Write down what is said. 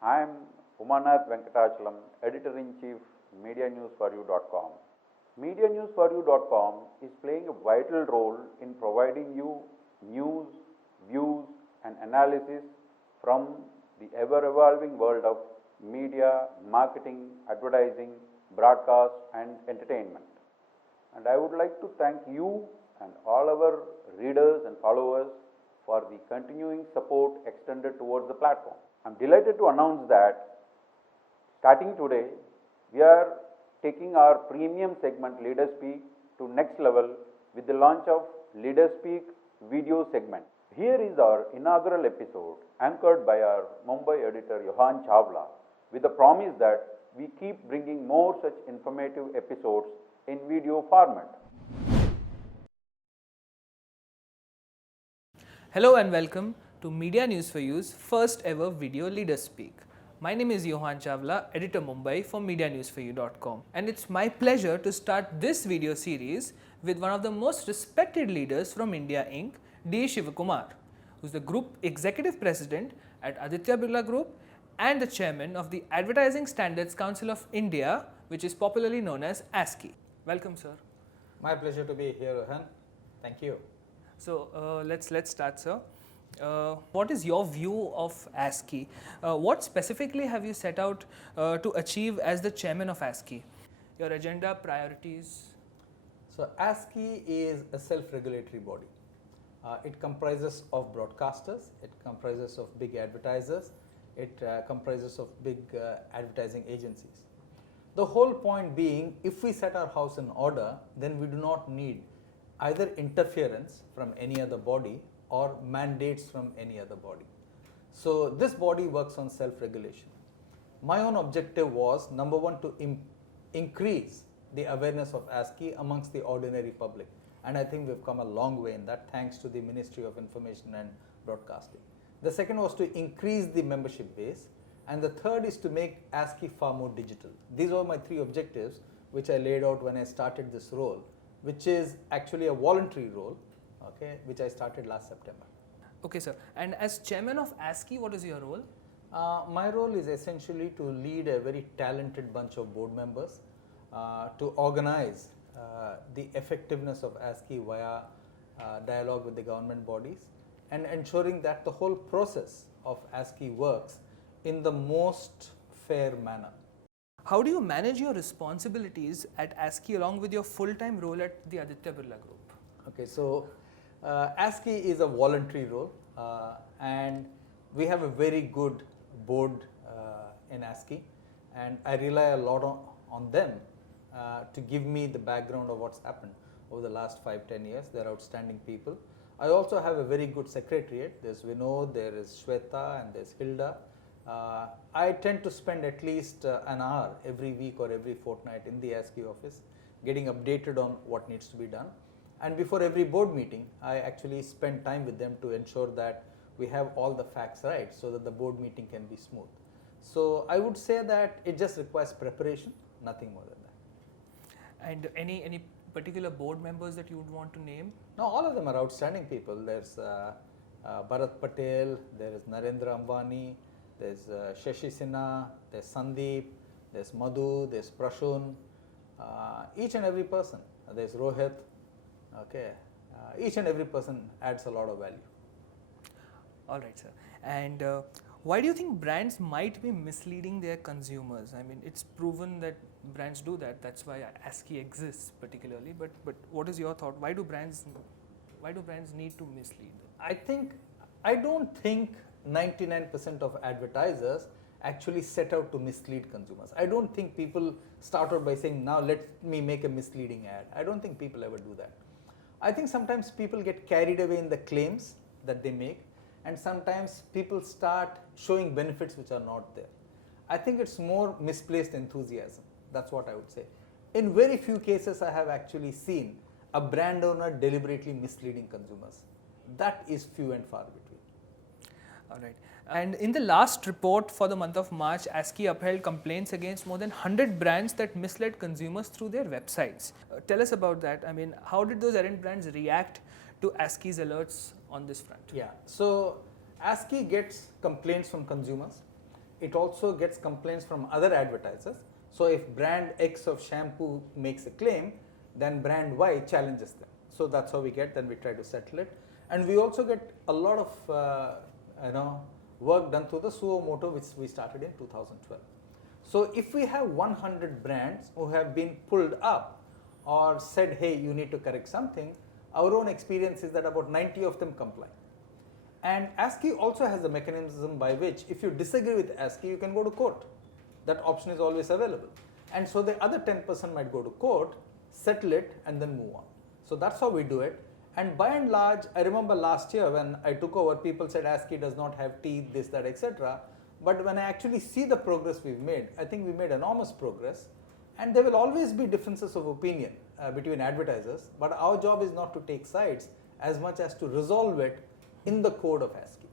I am Umanath Venkatachalam, Editor-in-Chief, MediaNewsForYou.com. MediaNewsForYou.com is playing a vital role in providing you news, views and analysis from the ever-evolving world of media, marketing, advertising, broadcast and entertainment. And I would like to thank you and all our readers and followers for the continuing support extended towards the platform. I'm delighted to announce that starting today, we are taking our premium segment Leaderspeak to next level with the launch of Leaderspeak video segment. Here is our inaugural episode anchored by our Mumbai editor Johan Chawla with the promise that we keep bringing more such informative episodes in video format. Hello and welcome to Media News for You's first ever video Leaderspeak. My name is Johan Chawla, editor Mumbai for MediaNewsForYou.com, and it's my pleasure to start this video series with one of the most respected leaders from India Inc., D. Shivakumar, who's the Group Executive President at Aditya Birla Group and the Chairman of the Advertising Standards Council of India, which is popularly known as ASCI. Welcome, sir. My pleasure to be here, Rohan. Thank you. So let's start, sir. What is your view of ASCI? What specifically have you set out to achieve as the chairman of ASCI? Your agenda, priorities? So ASCI is a self-regulatory body. It comprises of broadcasters, it comprises of big advertisers, it comprises of big advertising agencies. The whole point being, if we set our house in order, then we do not need either interference from any other body or mandates from any other body. So this body works on self-regulation. My own objective was, number one, to increase the awareness of ASCI amongst the ordinary public. And I think we've come a long way in that, thanks to the Ministry of Information and Broadcasting. The second was to increase the membership base. And the third is to make ASCI far more digital. These were my three objectives, which I laid out when I started this role, which is actually a voluntary role, okay, which I started last September. Okay, sir. And as chairman of ASCI, what is your role? My role is essentially to lead a very talented bunch of board members, to organize the effectiveness of ASCI via dialogue with the government bodies, and ensuring that the whole process of ASCI works in the most fair manner. How do you manage your responsibilities at ASCI along with your full-time role at the Aditya Birla Group? Okay, so ASCI is a voluntary role, and we have a very good board in ASCI, and I rely a lot on them to give me the background of what's happened over the last 5-10 years. They're outstanding people. I also have a very good secretariat. There's Vinod, there is Shweta, and there's Hilda. I tend to spend at least an hour every week or every fortnight in the ASCI office getting updated on what needs to be done. And before every board meeting, I actually spend time with them to ensure that we have all the facts right so that the board meeting can be smooth. So I would say that it just requires preparation, nothing more than that. And any particular board members that you would want to name? No, all of them are outstanding people. There's Bharat Patel, there is Narendra Ambani, there's Shashi Sinha, there's Sandeep, there's Madhu, there's Prashun, each and every person. There's Rohit, okay. Each and every person adds a lot of value. All right, sir. And why do you think brands might be misleading their consumers? I mean, it's proven that brands do that. That's why ASCI exists particularly. But what is your thought? Why do brands need to mislead them? I don't think 99% of advertisers actually set out to mislead consumers. I don't think people start out by saying, now let me make a misleading ad. I don't think people ever do that. I think sometimes people get carried away in the claims that they make, and sometimes people start showing benefits which are not there. I think it's more misplaced enthusiasm. That's what I would say. In very few cases, I have actually seen a brand owner deliberately misleading consumers. That is few and far between. All right. And in the last report for the month of March, ASCI upheld complaints against more than 100 brands that misled consumers through their websites. Tell us about that. I mean, how did those errant brands react to ASCI's alerts on this front? Yeah. So ASCI gets complaints from consumers, it also gets complaints from other advertisers. So if brand X of shampoo makes a claim, then brand Y challenges them. So that's how we get, then we try to settle it. And we also get a lot of work done through the suo moto, which we started in 2012. So if we have 100 brands who have been pulled up or said, hey, you need to correct something, our own experience is that about 90 of them comply. And ASCI also has a mechanism by which if you disagree with ASCI, you can go to court. That option is always available. And so the other 10% might go to court, settle it, and then move on. So that's how we do it. And by and large, I remember last year when I took over, people said ASCI does not have teeth, this, that, etc. But when I actually see the progress we've made, I think we made enormous progress. And there will always be differences of opinion between advertisers, but our job is not to take sides as much as to resolve it in the code of ASCI.